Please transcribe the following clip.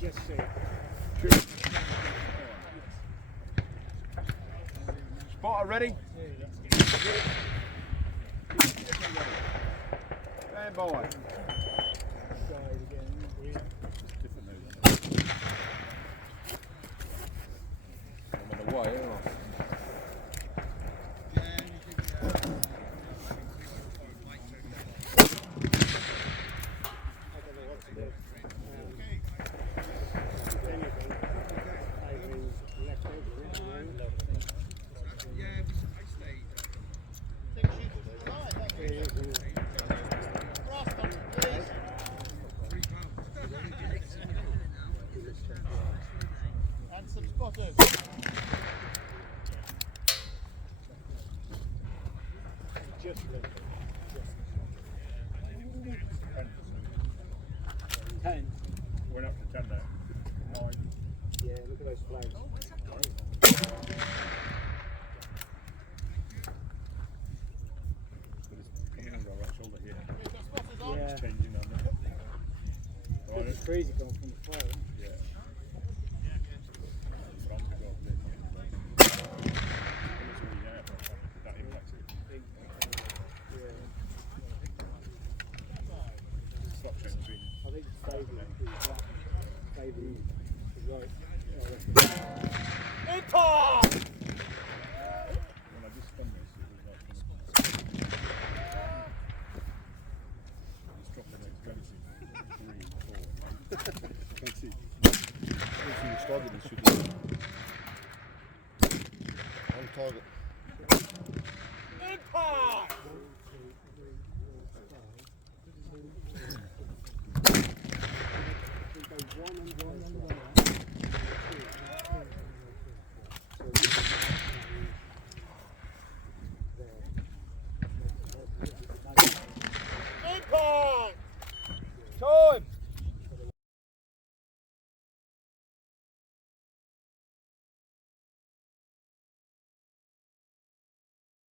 Just see it. Spotter ready? Stand by. I'm on the way, aren't I? And some spotters. 10. Went up to 10 now. 9. Yeah, look at those flags. Coming over our right shoulder here. Yeah, Changing on that. Right. it's crazy going from the fire. Yeah. From the goal, then. It's already there, but that impacts it. Stop changing. I think it's favouring. Favouring the right. Impact! When I just done this, it was like just dropped an expensive 3, 4. That's it. If you started, it should be on target.